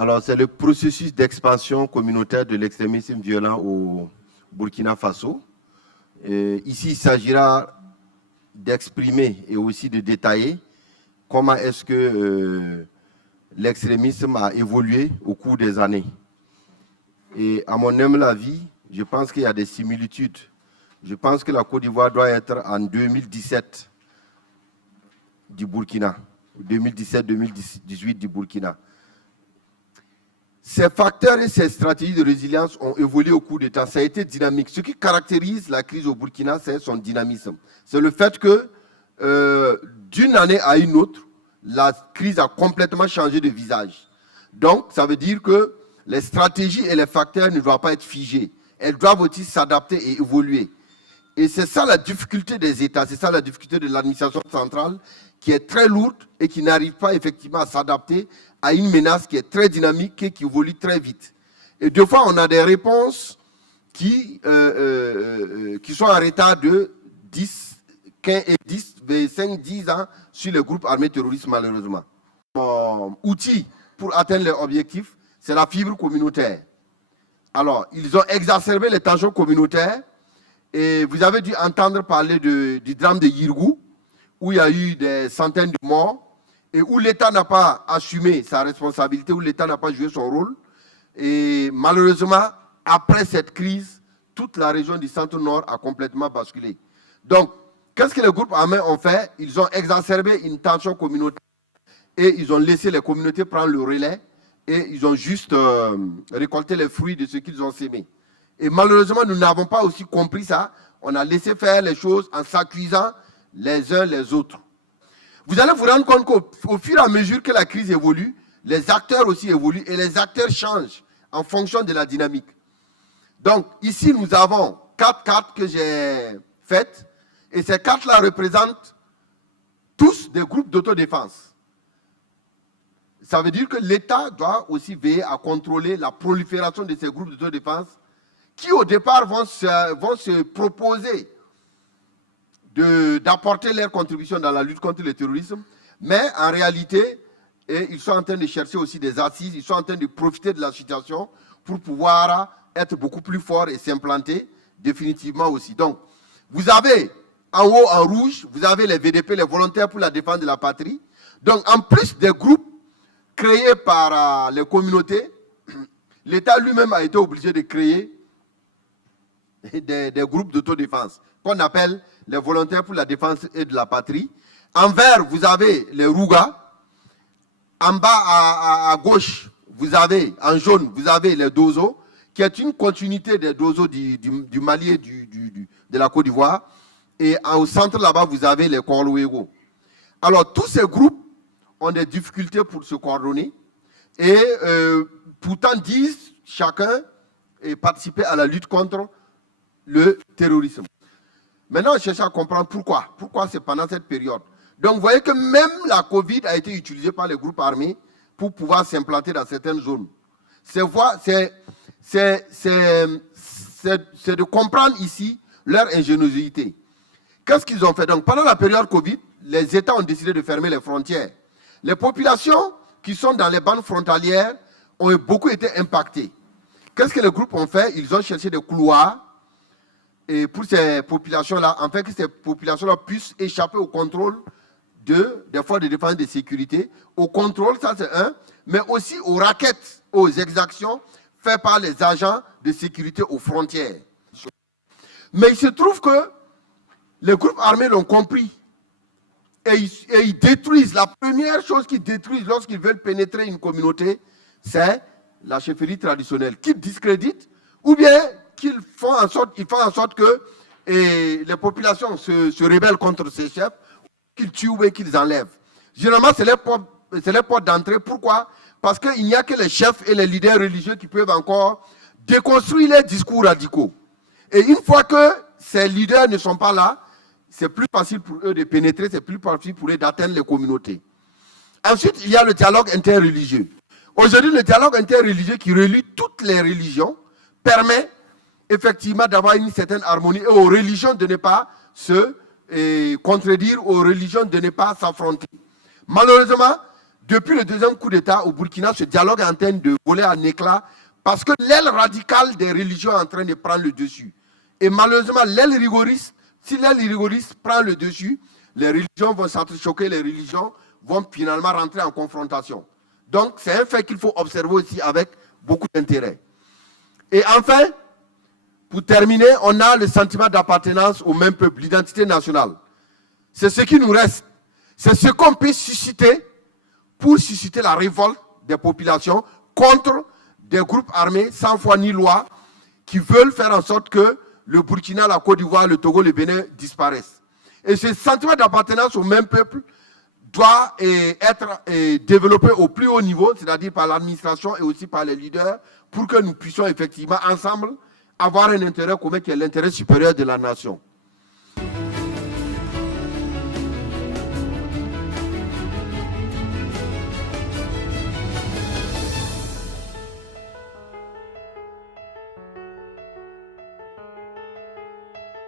Alors, c'est le processus d'expansion communautaire de l'extrémisme violent au Burkina Faso. Ici, il s'agira d'exprimer et aussi de détailler comment est-ce que l'extrémisme a évolué au cours des années. Et à mon humble avis, je pense qu'il y a des similitudes. Je pense que la Côte d'Ivoire doit être en 2017 du Burkina, 2017-2018 du Burkina. Ces facteurs et ces stratégies de résilience ont évolué au cours du temps. Ça a été dynamique. Ce qui caractérise la crise au Burkina, c'est son dynamisme. C'est le fait que d'une année à une autre, la crise a complètement changé de visage. Donc, ça veut dire que les stratégies et les facteurs ne doivent pas être figés. Elles doivent aussi s'adapter et évoluer. Et c'est ça la difficulté des États, c'est ça la difficulté de l'administration centrale qui est très lourde et qui n'arrive pas effectivement à s'adapter à une menace qui est très dynamique et qui évolue très vite. Et deux fois, on a des réponses qui sont en retard de 10, 15 et 10, 25, 10 ans sur les groupes armés terroristes, malheureusement. Outil pour atteindre leurs objectifs, c'est la fibre communautaire. Alors, ils ont exacerbé les tensions communautaires. Et vous avez dû entendre parler du drame de Yirgou, où il y a eu des centaines de morts, et où l'État n'a pas assumé sa responsabilité, où l'État n'a pas joué son rôle. Et malheureusement, après cette crise, toute la région du centre-nord a complètement basculé. Donc, qu'est-ce que les groupes armés ont fait? Ils ont exacerbé une tension communautaire et ils ont laissé les communautés prendre le relais et ils ont juste récolté les fruits de ce qu'ils ont sémé. Et malheureusement, nous n'avons pas aussi compris ça. On a laissé faire les choses en s'accusant les uns les autres. Vous allez vous rendre compte qu'au fur et à mesure que la crise évolue, les acteurs aussi évoluent et les acteurs changent en fonction de la dynamique. Donc, ici, nous avons 4 cartes que j'ai faites et ces cartes-là représentent tous des groupes d'autodéfense. Ça veut dire que l'État doit aussi veiller à contrôler la prolifération de ces groupes d'autodéfense qui au départ vont se proposer d'apporter leur contribution dans la lutte contre le terrorisme, mais en réalité, ils sont en train de chercher aussi des assises, ils sont en train de profiter de la situation pour pouvoir être beaucoup plus forts et s'implanter définitivement aussi. Donc, vous avez en haut en rouge, vous avez les VDP, les volontaires pour la défense de la patrie. Donc, en plus des groupes créés par les communautés, l'État lui-même a été obligé de créer des groupes d'autodéfense qu'on appelle les volontaires pour la défense et de la patrie. En vert, vous avez les Rougas. En bas à gauche, vous avez, en jaune, vous avez les Dozo, qui est une continuité des Dozo du Mali et de la Côte d'Ivoire. Et au centre là-bas, vous avez les Korlouégo. Alors, tous ces groupes ont des difficultés pour se coordonner et pourtant disent chacun participer à la lutte contre le terrorisme. Maintenant, on cherche à comprendre pourquoi. Pourquoi c'est pendant cette période. Donc, vous voyez que même la Covid a été utilisée par les groupes armés pour pouvoir s'implanter dans certaines zones. C'est de comprendre ici leur ingéniosité. Qu'est-ce qu'ils ont fait? Donc, pendant la période Covid, les États ont décidé de fermer les frontières. Les populations qui sont dans les bandes frontalières ont beaucoup été impactées. Qu'est-ce que les groupes ont fait? Ils ont cherché des couloirs et pour ces populations-là, afin que ces populations-là puissent échapper au contrôle des forces de défense et de sécurité, au contrôle, ça c'est un, mais aussi aux raquettes, aux exactions faites par les agents de sécurité aux frontières. Mais il se trouve que les groupes armés l'ont compris et ils détruisent. La première chose qu'ils détruisent lorsqu'ils veulent pénétrer une communauté, c'est la chefferie traditionnelle, qu'ils discréditent ou bien qu'ils font en sorte que les populations se rebellent contre ces chefs, qu'ils tuent ou qu'ils enlèvent. Généralement, c'est les portes d'entrée. Pourquoi? Parce qu'il n'y a que les chefs et les leaders religieux qui peuvent encore déconstruire les discours radicaux. Et une fois que ces leaders ne sont pas là, c'est plus facile pour eux de pénétrer, c'est plus facile pour eux d'atteindre les communautés. Ensuite, il y a le dialogue interreligieux. Aujourd'hui, le dialogue interreligieux qui relie toutes les religions permet effectivement d'avoir une certaine harmonie et aux religions de ne pas se contredire, aux religions de ne pas s'affronter. Malheureusement, depuis le deuxième coup d'État au Burkina, ce dialogue est en train de voler en éclats parce que l'aile radicale des religions est en train de prendre le dessus. Et malheureusement, l'aile rigoriste, si l'aile rigoriste prend le dessus, les religions vont s'entrechoquer, les religions vont finalement rentrer en confrontation. Donc, c'est un fait qu'il faut observer aussi avec beaucoup d'intérêt. Et enfin, pour terminer, on a le sentiment d'appartenance au même peuple, l'identité nationale. C'est ce qui nous reste. C'est ce qu'on peut susciter pour susciter la révolte des populations contre des groupes armés sans foi ni loi qui veulent faire en sorte que le Burkina, la Côte d'Ivoire, le Togo, le Bénin disparaissent. Et ce sentiment d'appartenance au même peuple doit être développé au plus haut niveau, c'est-à-dire par l'administration et aussi par les leaders, pour que nous puissions effectivement ensemble avoir un intérêt commun qui est l'intérêt supérieur de la nation.